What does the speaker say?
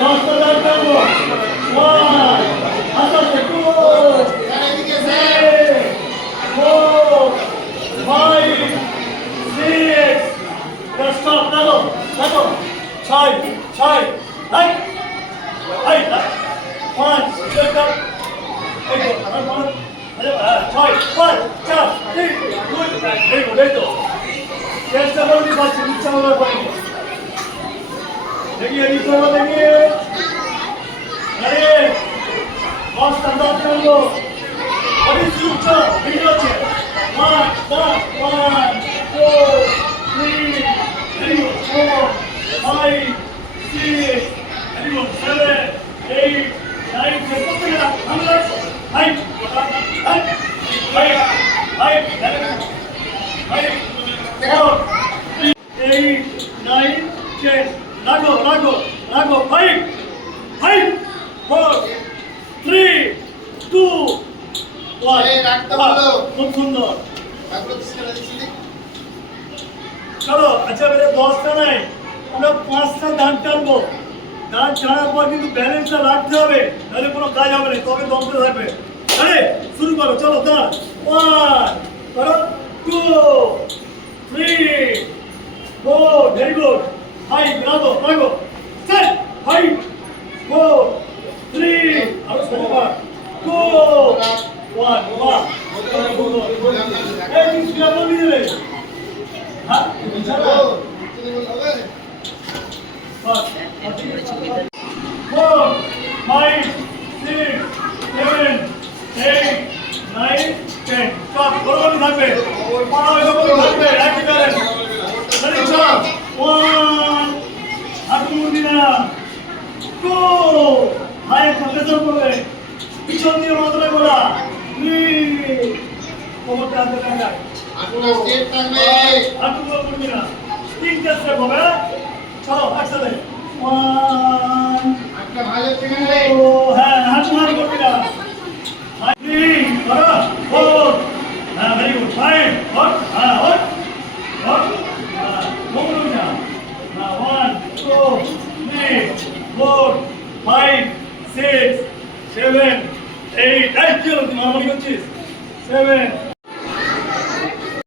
দশটা দাঁড় করবো। ওয়ান, আস্তে আস্তে, two, four, five, six, stop, দেখো দেখো, ছয় ছয়, রাইট রাইট, পাঁচ, ছয়, পাঁচ, চার, তিন, দুই, এই তো চেষ্টা করতে পারছি, ইচ্ছা হওয়ার পরে देखिए नीचे वो देखिए, अरे बॉस अंदर चल लो, अभी सूचो वीडियो चे, 1 2 3 4 5 6 7 8 9 10 कितना हम लोग हाइट हाइट हाइट हाइट 4 8 9 10 রাখো রাখো রাখো, 5 5 4 3 2 1 এই রাখতে বলো। খুব সুন্দর। তারপর ছেড়ে দিচ্ছি। চলো, আচ্ছা বেরে 10টা নাই, আমরা 5টা দান টানবো। দান টানার পর কিন্তু ব্যালেন্সটা রাখতে হবে, নাহলে কোনো কাজ হবে না, তবে দমতে থাকবে। আরে শুরু করো, চলো দান, 1 করো, 2 3 4, ভেরি গুড, 5, রাখো রাখো, 6 5 4 3 আরো 2 1 বাহ, এই কিছু আপনি দিলে হ্যাঁ চলো, বাহ 4 5 6 7 8 9 10, সব বরাবরই থাকবে, বরাবরই থাকবে, একই ব্যালেন্স। Ready, stop. 1, হাঁটু মুড়ি না, 2, হায় প্রফেসর বলে, পিছন দিয়ে মাথাটা গোলা, 3, কোমরটা হাতে টাঙায়, আপনারা স্টেপ থাকবে। হাঁটু মুড়ি না, 3টে স্টেপ হবে, চলো একসাথে, 1, আপনারা ভালো থেকে 2, হ্যাঁ হাঁটু করবি না, 3, করো, 4, হ্যাঁ ভেরি গুড, 5, হট, হ্যাঁ হট, হট, কোমর না, 1 2 3 4 5 6 7 8, এই কি হলো, তুই মারামারি করছিস, 7